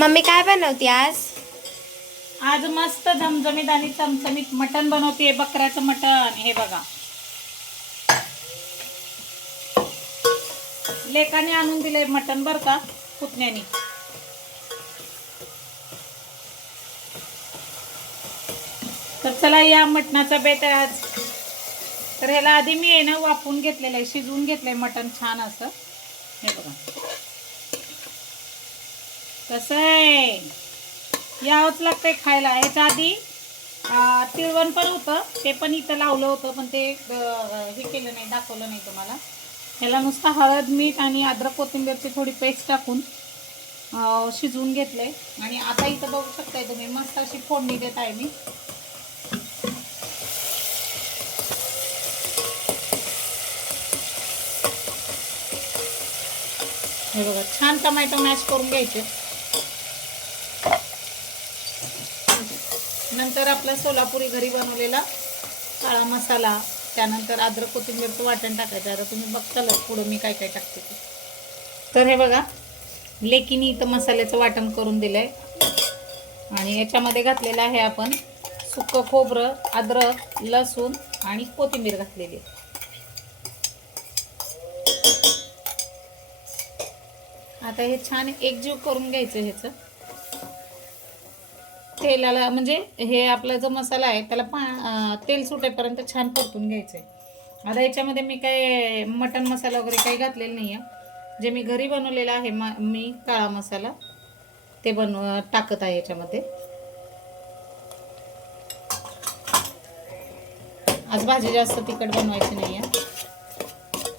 Mummy काय बनवते आज? आज मस्त झमझमीत आणि चमचमीत मटण बनवते, बकऱ्याचं मटण. हे बघा, लेकाने आणून दिले मटण बर का, पुतण्यानी. तर चला या मटणाचा बेत आहे आज. तर ह्याला आधी मी आहे ना वाफवून घेतलेलं आहे, शिजवून घेतलंय मटण छान असं. हे बघा कसं आहे, यावंच लागतंय खायला. ह्याच्या आधी तिळवण पण होतं, ते पण इथं लावलं होतं, पण ते हे केलं नाही, दाखवलं नाही तुम्हाला. ह्याला नुसतं हळद, मीठ आणि अद्रक कोथिंबीरची थोडी पेस्ट टाकून शिजवून घेतलंय. आणि आता इथं बघू शकताय तुम्ही, मस्त अशी फोडणी देत आहे मी. हे बघा, छान टोमॅटो मॅश करून घ्यायचे. नंतर आपला सोलापुरी घरी बनवलेला काळा मसाला, त्यानंतर अद्रक कोथिंबीरचं वाटण टाकायचं. आता तुम्ही बघतालच पुढं मी काय काय टाकते ते. तर हे बघा, लेकीनी इथं मसाल्याचं वाटण करून दिलंय आणि याच्यामध्ये घातलेलं आहे आपण सुक्कं खोबरं, अद्रक, लसूण आणि कोथिंबीर घातलेली. आता हे छान एकजीव करून घ्यायचं. ह्याचं तेलाला म्हणजे हे आपला जो मसाला आहे त्याला तेल सुटेपर्यंत छान परतून घ्यायचं आहे. आता याच्यामध्ये मी काय मटण मसाला वगैरे काही घातलेलं नाही आहे. जे मी घरी बनवलेलं आहे मी काळा मसाला ते टाकत आहे याच्यामध्ये. आज भाजी जास्त तिखट बनवायची नाही आहे,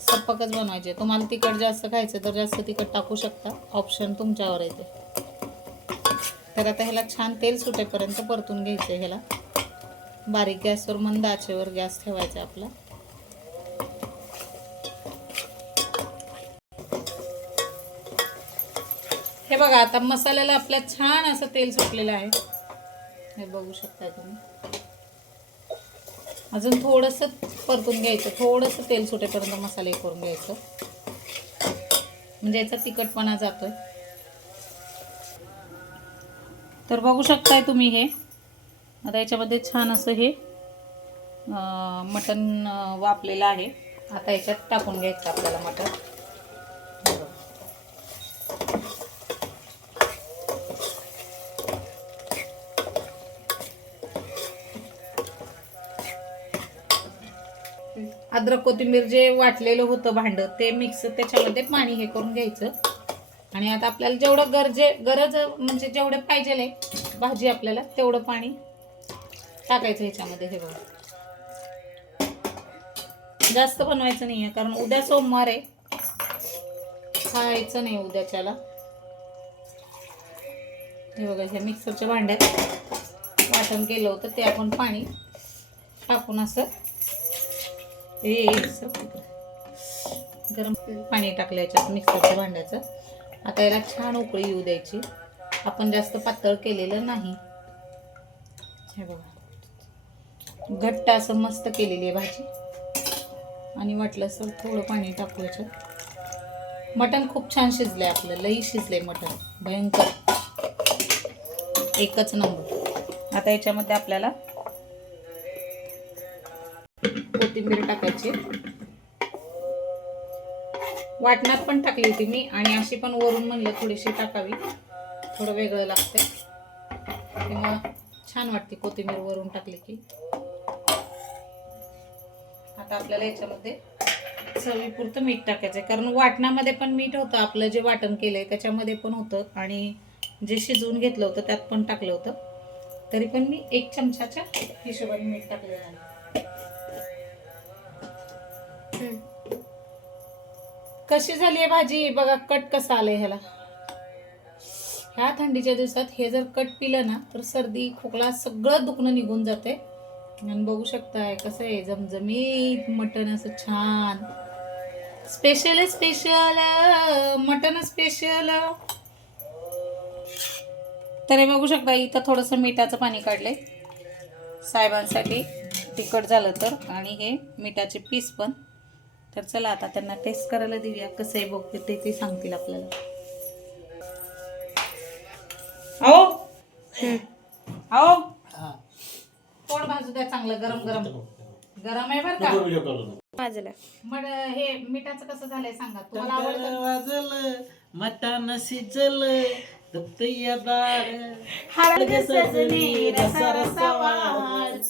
सपकच बनवायचे. तुम्हाला तिखट जास्त खायचं तर जास्त तिखट टाकू शकता, ऑप्शन तुमच्यावर आहे ते. तर आता ह्याला छान तेल सुटेपर्यंत परतून घ्यायचं. ह्याला बारीक गॅसवर मंद आचेवर गॅस ठेवायचा आपला. हे बघा, आता मसाल्याला आपल्या छान असं तेल सुटलेलं आहे, हे बघू शकता तुम्ही. अजून थोडंसं परतून घ्यायचं, थोडंसं तेल सुटेपर्यंत मसाले करून घ्यायचं, म्हणजे याचा तिखटपणा जातोय. तर बघू शकताय तुम्ही हे. आता याच्यामध्ये छान असं हे मटण वाफलेलं आहे. आता याच्यात टाकून घ्यायचं आपल्याला मटण. अद्रक कोथिंबीर जे वाटलेलं होतं भांड ते मिक्स त्याच्यामध्ये पाणी हे करून घ्यायचं. आणि आता आपल्याला जेवढं गरज म्हणजे जेवढं पाहिजे आहे भाजी आपल्याला तेवढं पाणी टाकायचं ह्याच्यामध्ये. हे बघा, जास्त बनवायचं नाही आहे कारण उद्या सोमवार आहे, खायचं नाही उद्याच्याला. हे बघा, ह्या मिक्सरच्या भांड्यात वाटण केलं होतं ते आपण पाणी टाकून असं गरम पाणी टाकलं याच्यात मिक्सरच्या भांड्याचं. आता याला छान उकळी येऊ द्यायची. आपण जास्त पातळ केलेलं नाही. हे बघा, घट्ट असं मस्त केलेली आहे भाजी. आणि वाटलं असं थोडं पाणी टाकू याच्यात. मटण खूप छान शिजलंय आपलं, लई शिजलंय मटण, भयंकर, एकच नंबर. आता याच्यामध्ये आपल्याला कोथिंबीर टाकायची. वाटणात पण टाकली होती मी आणि अशी पण वरून म्हणलं थोडीशी टाकावी, थोडं वेगळं लागतंय तेव्हा छान वाटते कोथिंबीर वरून टाकली की. आता आपल्याला याच्यामध्ये चवीपुरतं मीठ टाकायचं आहे, कारण वाटणामध्ये पण मीठ होतं, आपलं जे वाटण केलंय त्याच्यामध्ये पण होतं आणि जे शिजवून घेतलं होतं त्यात पण टाकलं होतं. तरी पण मी 1 चमचाच्या हिशोबाने मीठ टाकलेलं आहे. कशी झाली आहे भाजी बघा, कट कसा आलाय ह्याला. ह्या थंडीच्या दिवसात हे जर कट पिलं ना तर सर्दी खोकला सगळं दुखणं निघून जाते. आणि बघू शकताय कसं आहे झमझमीत मटण, असं छान स्पेशल स्पेशल मटण स्पेशल. तर हे बघू शकता, इथं थोडंसं मिठाचं पाणी काढलंय साहेबांसाठी, तिखट झालं तर, आणि हे मिठाचे पीस पण. तर चला आता त्यांना टेस्ट करायला देऊया कसं आहे, बघते ते सांगतील आपल्याला. अहो अहो हा. पोट भाजू द्या चांगलं गरम गरम गरम आहे बरं का. नको व्हिडिओ कॉल नको. वाजलं. मग हे मिठाचं कसं झालंय सांगा तुम्हाला आवडतं. वाजलं मटण शिजलं दत्तया दार हळद सजने रसा रसा वाढ